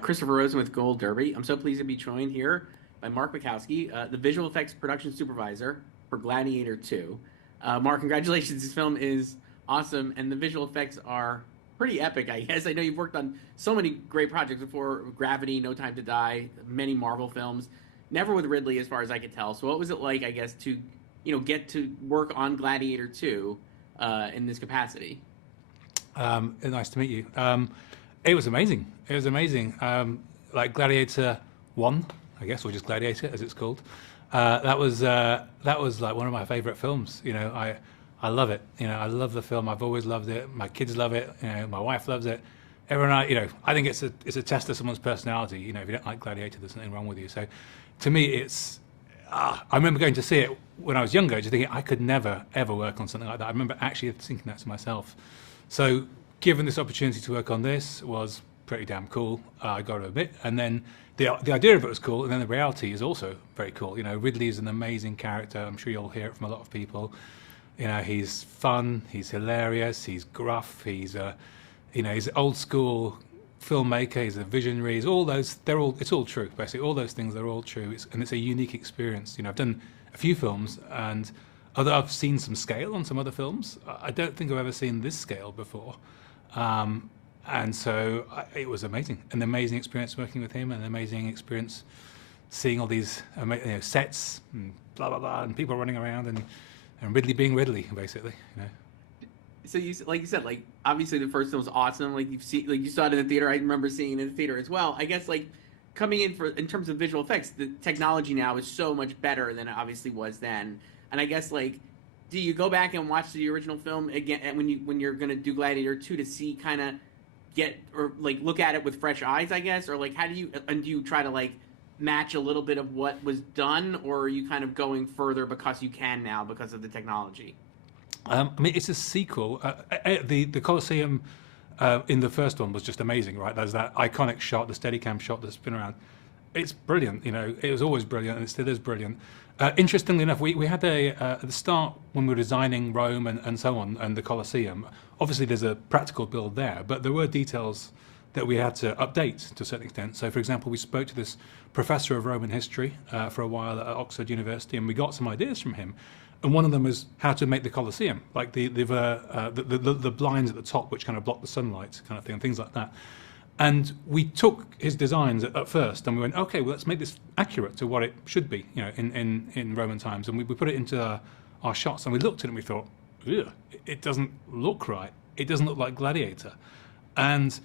Christopher Rosen with Gold Derby. I'm so pleased to be joined here by Mark Mikowski, the visual effects production supervisor for Gladiator II. Mark, congratulations. This film is awesome, and the visual effects are pretty epic, I guess. I know you've worked on so many great projects before: Gravity, No Time to Die, many Marvel films. Never with Ridley, as far as I could tell. So, what was it like, I guess, to get to work on Gladiator II in this capacity? Nice to meet you. It was amazing. It was amazing. Like Gladiator One, I guess, or just Gladiator as it's called. That was like one of my favorite films. I love it. I love the film. I've always loved it. My kids love it. My wife loves it. Everyone, I think it's a test of someone's personality. If you don't like Gladiator, there's something wrong with you. So, to me, it's. I remember going to see it when I was younger, just thinking I could never ever work on something like that. I remember actually thinking that to myself. So, given this opportunity to work on this was pretty damn cool, I got to admit. And then the idea of it was cool, and then the reality is also very cool. Ridley is an amazing character. I'm sure you'll hear it from a lot of people. He's fun, he's hilarious, he's gruff, he's he's an old school filmmaker, he's a visionary. He's all those. It's all true, basically. All those things, they're all true. It's a unique experience. I've done a few films, and although I've seen some scale on some other films, I don't think I've ever seen this scale before. And so it was amazing, an amazing experience working with him, an amazing experience seeing all these sets and blah blah blah, and people running around, and Ridley being Ridley, basically. So like you said, obviously the first film was awesome. You saw it in the theater. I remember seeing it in the theater as well. I guess coming in terms of visual effects, the technology now is so much better than it obviously was then. And I guess do you go back and watch the original film again when you're gonna do Gladiator 2 to see kind of look at it with fresh eyes, I guess, or how do you try to match a little bit of what was done, or are you kind of going further because you can now because of the technology? I mean, it's a sequel. The Colosseum in the first one was just amazing, right? There's that iconic shot, the Steadicam shot, the spin around. It's brilliant. It was always brilliant, and it still is brilliant. Interestingly enough, we had at the start when we were designing Rome and so on, and the Colosseum. Obviously, there's a practical build there, but there were details that we had to update to a certain extent. So, for example, we spoke to this professor of Roman history for a while at Oxford University, and we got some ideas from him. And one of them was how to make the Colosseum, like the blinds at the top, which kind of block the sunlight, kind of thing, and things like that. And we took his designs at first, and we went, okay, well, let's make this accurate to what it should be, in Roman times. And we put it into our shots, and we looked at it and we thought, ugh, it doesn't look right. It doesn't look like Gladiator. And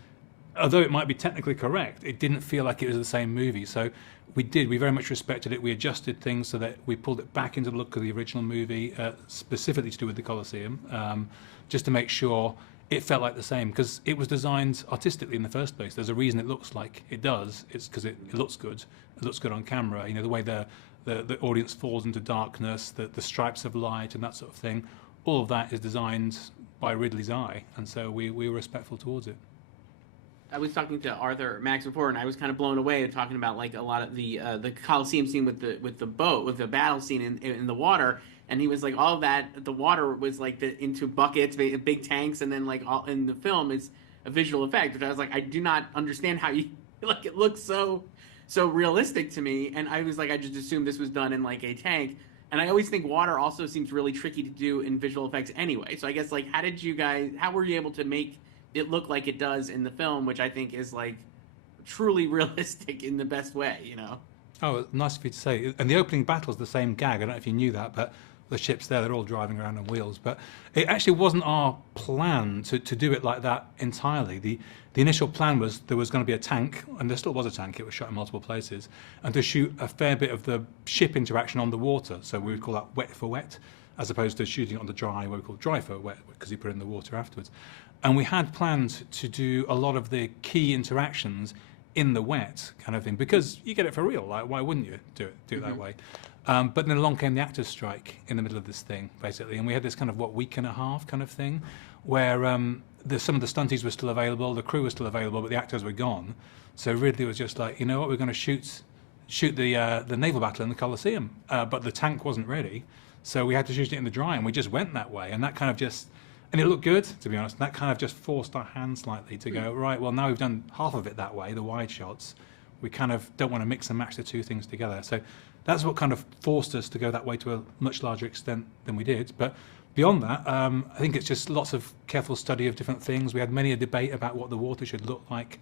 although it might be technically correct, it didn't feel like it was the same movie. So we very much respected it. We adjusted things so that we pulled it back into the look of the original movie, specifically to do with the Colosseum, just to make sure it felt like the same, because it was designed artistically in the first place. There's a reason it looks like it does. It's because it looks good. It looks good on camera. The way the audience falls into darkness, the stripes of light and that sort of thing. All of that is designed by Ridley's eye, and so we were respectful towards it. I was talking to Arthur Max before, and I was kind of blown away talking about a lot of the Colosseum scene with the boat, with the battle scene in the water, and he was like, all of that, the water was into buckets, big tanks, and then all in the film is a visual effect, which I was like, I do not understand how you it looks so realistic to me, and I was like, I just assumed this was done in a tank, and I always think water also seems really tricky to do in visual effects anyway. So I guess how were you able to make it look like it does in the film, which I think is truly realistic in the best way, Oh, nice of you to say. And the opening battle is the same gag. I don't know if you knew that, but the ships there, they're all driving around on wheels. But it actually wasn't our plan to do it like that entirely. The initial plan was there was going to be a tank, and there still was a tank. It was shot in multiple places, and to shoot a fair bit of the ship interaction on the water. So we would call that wet for wet, as opposed to shooting it on the dry, what we call dry for wet, because you put it in the water afterwards. And we had planned to do a lot of the key interactions in the wet kind of thing, because you get it for real. Why wouldn't you do it that way? But then along came the actors' strike in the middle of this thing, basically, and we had this kind of week and a half kind of thing, where some of the stunties were still available, the crew was still available, but the actors were gone. So Ridley was just like, you know what, we're going to shoot the naval battle in the Colosseum, but the tank wasn't ready, so we had to shoot it in the dry, and we just went that way, and that kind of just And it looked good, to be honest. And that kind of just forced our hand slightly to go, right, well, now we've done half of it that way, the wide shots. We kind of don't want to mix and match the two things together. So that's what kind of forced us to go that way to a much larger extent than we did. But beyond that, I think it's just lots of careful study of different things. We had many a debate about what the water should look like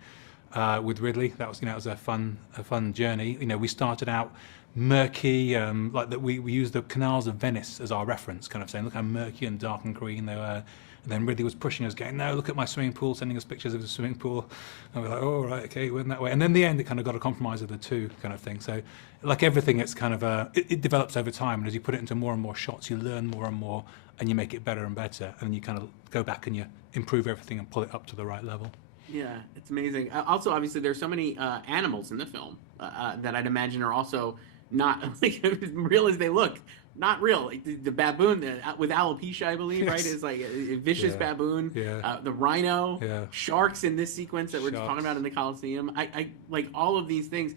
with Ridley. That was, it was a fun journey. We started out murky, like that. We used the canals of Venice as our reference, kind of saying, look how murky and dark and green they were. And then Ridley was pushing us, going, no, look at my swimming pool, sending us pictures of the swimming pool. And we're like, oh, right, okay, went that way. And then in the end, it kind of got a compromise of the two kind of thing. So like everything, it's kind of, it develops over time. And as you put it into more and more shots, you learn more and more, and you make it better and better. And you kind of go back and you improve everything and pull it up to the right level. Yeah, it's amazing. Also, obviously, there's so many animals in the film that I'd imagine are also not like as real as they look. Not real. Like the baboon with alopecia, I believe, Yes. right? Is like a vicious baboon. Yeah. The rhino. Yeah. Sharks in this sequence that we're just Sharks. talking about in the Colosseum. I like all of these things.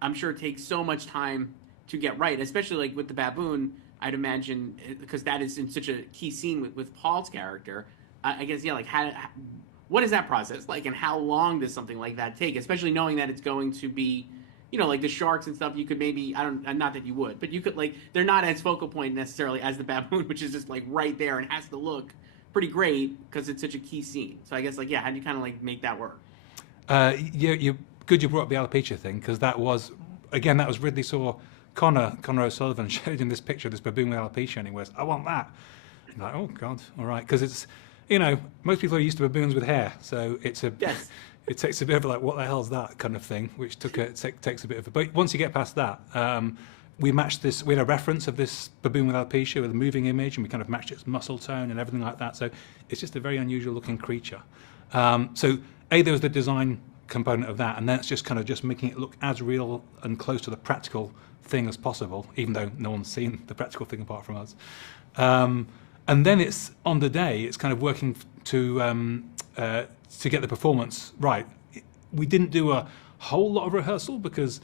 I'm sure take so much time to get right, especially like with the baboon. I'd imagine because that is in such a key scene with Paul's character. I guess like what is that process like, and how long does something like that take? Especially knowing that it's going to be, like the sharks and stuff. You could maybe not that you would, but you could like they're not as focal point necessarily as the baboon, which is just like right there and has to look pretty great because it's such a key scene. So I guess like how do you kind of like make that work? You good you brought up the alopecia thing, because that was Ridley saw Connor O'Sullivan showed him this picture of this baboon with alopecia, and he was, I want that. I'm like, oh God, all right, because it's most people are used to baboons with hair, so it's a Yes. It takes a bit of like, what the hell's that kind of thing, which takes a bit of but once you get past that, we matched this. We had a reference of this baboon with alopecia with a moving image, and we kind of matched its muscle tone and everything like that. So it's just a very unusual looking creature. So there was the design component of that, and then it's just kind of just making it look as real and close to the practical thing as possible, even though no one's seen the practical thing apart from us. And then it's on the day, it's kind of working to get the performance right. We didn't do a whole lot of rehearsal because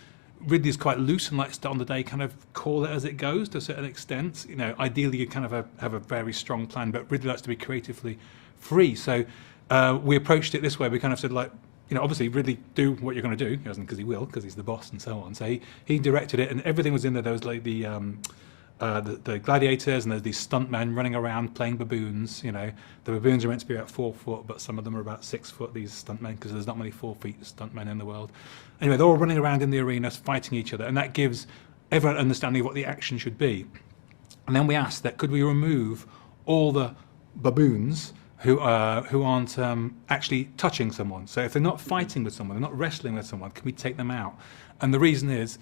Ridley's quite loose and likes to on the day kind of call it as it goes to a certain extent. Ideally you kind of have a very strong plan, but Ridley likes to be creatively free. So we approached it this way. We kind of said like, obviously Ridley, do what you're going to do. He doesn't, because he will, because he's the boss and so on. So he directed it, and everything was in there. There was like the gladiators, and there's these stuntmen running around playing baboons. The baboons are meant to be about 4 foot, but some of them are about 6 foot, these stuntmen, because there's not many 4 feet stuntmen in the world. Anyway, they're all running around in the arena fighting each other, and that gives everyone an understanding of what the action should be. And then we asked that, could we remove all the baboons who aren't actually touching someone? So if they're not fighting with someone, they're not wrestling with someone, can we take them out? And the reason is,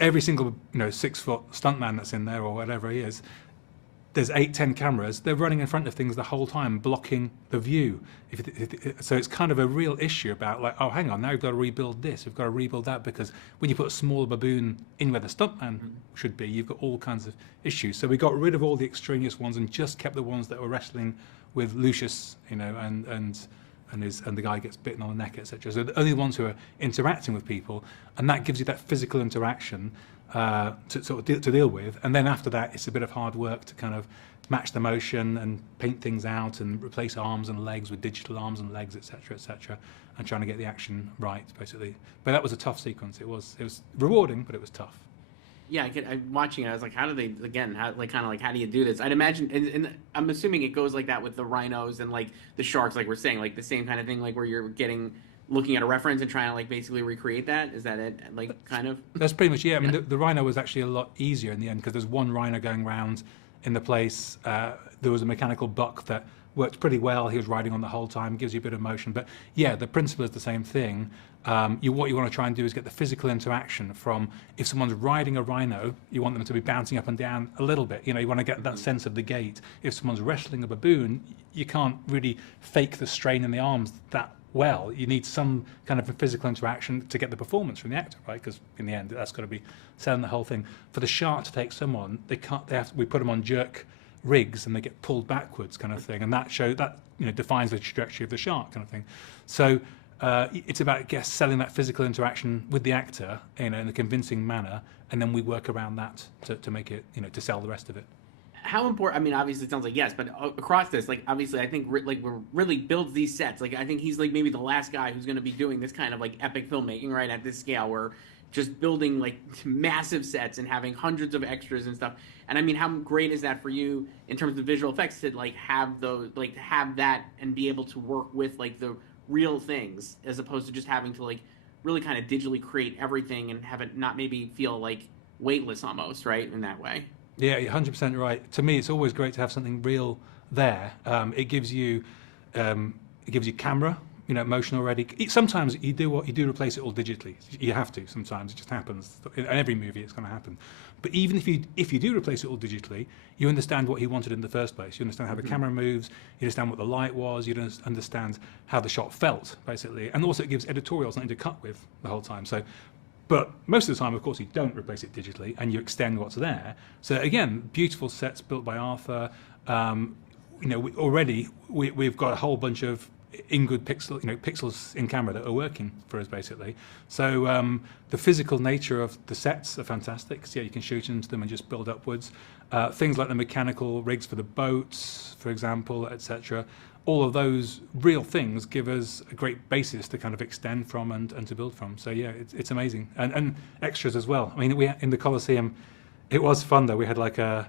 every single 6 foot stuntman that's in there, or whatever he is, there's 8-10 cameras. They're running in front of things the whole time, blocking the view. So it's kind of a real issue about like, oh, hang on, now we've got to rebuild this, we've got to rebuild that, because when you put a smaller baboon in where the stuntman should be, you've got all kinds of issues. So we got rid of all the extraneous ones and just kept the ones that were wrestling with Lucius, and the guy gets bitten on the neck, etc. So the only ones who are interacting with people, and that gives you that physical interaction to deal with. And then after that, it's a bit of hard work to kind of match the motion and paint things out and replace arms and legs with digital arms and legs, etc., and trying to get the action right, basically. But that was a tough sequence. It was rewarding, but it was tough. Yeah, I'm watching it. I was like, how do they, again, how do you do this? I'd imagine, and I'm assuming it goes like that with the rhinos and like the sharks, like we're saying, like the same kind of thing, like where you're looking at a reference and trying to like basically recreate that. Is that it? Like kind of? That's pretty much, yeah. I mean, the rhino was actually a lot easier in the end, because there's one rhino going around in the place. There was a mechanical buck that worked pretty well. He was riding on the whole time, gives you a bit of motion. But yeah, the principle is the same thing. What you want to try and do is get the physical interaction from, if someone's riding a rhino, you want them to be bouncing up and down a little bit. You want to get that sense of the gait. If someone's wrestling a baboon, you can't really fake the strain in the arms that well. You need some kind of a physical interaction to get the performance from the actor, right? Because in the end, that's got to be selling the whole thing. For the shark to take someone, we put them on jerk rigs and they get pulled backwards, kind of thing, and that defines the trajectory of the shark, kind of thing. So it's about, I guess, selling that physical interaction with the actor in a convincing manner, and then we work around that to make it, to sell the rest of it. how important? I mean, obviously, it sounds like yes, but across this, like obviously, I think like we're really builds these sets. Like I think he's like maybe the last guy who's going to be doing this kind of like epic filmmaking, right, at this scale, where just building like massive sets and having hundreds of extras and stuff. And I mean, how great is that for you in terms of visual effects to like have those, like to have that and be able to work with like the real things as opposed to just having to like really kind of digitally create everything and have it not maybe feel like weightless almost, right, in that way. Yeah, you're 100% right. To me, it's always great to have something real there. It gives you camera, motion already. Sometimes you do replace it all digitally. You have to. Sometimes it just happens. In every movie, it's going to happen. But even if you do replace it all digitally, you understand what he wanted in the first place. You understand how the camera moves. You understand what the light was. You understand how the shot felt, basically. And also, it gives editorial something to cut with the whole time. So. But most of the time, of course, you don't replace it digitally, and you extend what's there. So again, beautiful sets built by Arthur. We've got a whole bunch of in-good pixels in camera that are working for us, basically. So the physical nature of the sets are fantastic. So yeah, you can shoot into them and just build upwards. Things like the mechanical rigs for the boats, for example, etc. All of those real things give us a great basis to kind of extend from and to build from. So yeah, it's amazing. And extras as well. I mean, in the Colosseum, it was fun though. We had the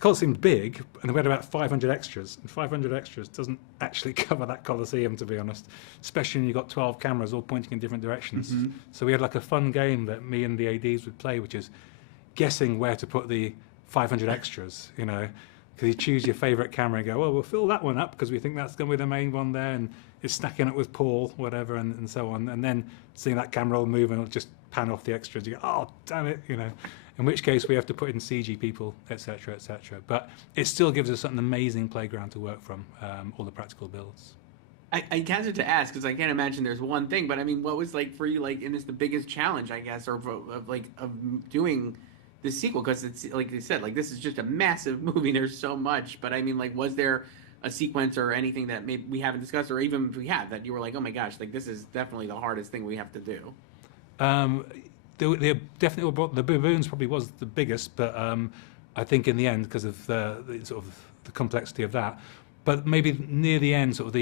Colosseum's big, and we had about 500 extras. And 500 extras doesn't actually cover that Colosseum, to be honest, especially when you've got 12 cameras all pointing in different directions. Mm-hmm. So we had like a fun game that me and the ADs would play, which is guessing where to put the 500 extras, because you choose your favourite camera and go, well, we'll fill that one up because we think that's going to be the main one there, and it's stacking up with Paul, whatever, and so on. And then seeing that camera all move and it'll just pan off the extras, you go, oh, damn it, In which case we have to put in CG people, etc., etc. But it still gives us an amazing playground to work from, all the practical builds. I hesitate to ask because I can't imagine there's one thing, but I mean, what was like for you, like, in this the biggest challenge, I guess, or of doing the sequel? Because it's like you said, like this is just a massive movie. There's so much, but I mean, like, was there a sequence or anything that maybe we haven't discussed, or even if we have, that you were like, oh my gosh, like this is definitely the hardest thing we have to do? They definitely the baboons probably was the biggest, but I think in the end, because of the sort of the complexity of that. But maybe near the end, sort of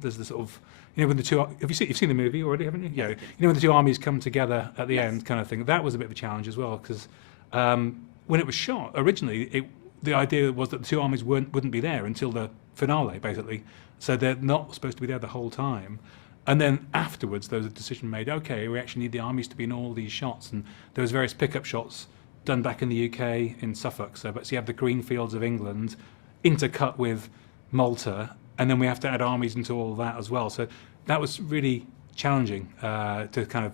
there's the sort of when the two you've seen the movie already, haven't you? Yeah. When the two armies come together at the end, kind of thing. That was a bit of a challenge as well, because when it was shot originally, the idea was that the two armies wouldn't be there until the finale, basically. So they're not supposed to be there the whole time. And then afterwards, there was a decision made, okay, we actually need the armies to be in all these shots. And there was various pickup shots done back in the UK in Suffolk. So you have the green fields of England intercut with Malta, and then we have to add armies into all that as well. So that was really challenging to kind of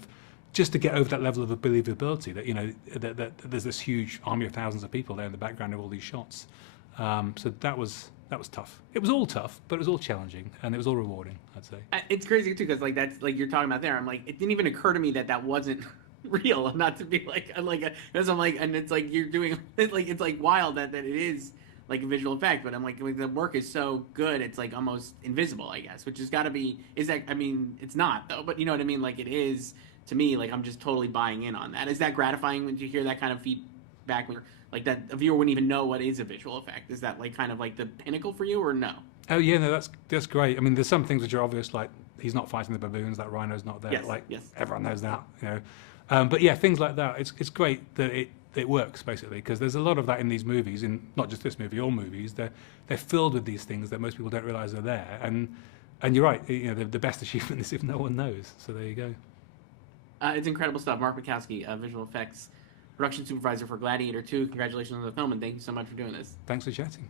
just to get over that level of believability that that there's this huge army of thousands of people there in the background of all these shots. So that was tough. It was all tough, but it was all challenging, and it was all rewarding, I'd say. It's crazy too, because like that's like you're talking about there. I'm like, it didn't even occur to me that wasn't real. Not to be because I'm like, and it's like you're doing it's like wild that it is like a visual effect, but I'm like the work is so good, it's like almost invisible, I guess, which has got to be. Is that? I mean, it's not though, but you know what I mean. Like it is to me. Like I'm just totally buying in on that. Is that gratifying when you hear that kind of feedback? Like that a viewer wouldn't even know what is a visual effect. Is that like kind of like the pinnacle for you, or no? Oh yeah, no, that's great. I mean, there's some things which are obvious, like he's not fighting the baboons, that rhino's not there. Yes. Everyone knows that, But yeah, things like that. It's great that it works basically, because there's a lot of that in these movies, in not just this movie, all movies. They're filled with these things that most people don't realise are there. And you're right. The best achievement is if no one knows. So there you go. It's incredible stuff. Mark Bukowski, visual effects production supervisor for Gladiator II. Congratulations on the film, and thank you so much for doing this. Thanks for chatting.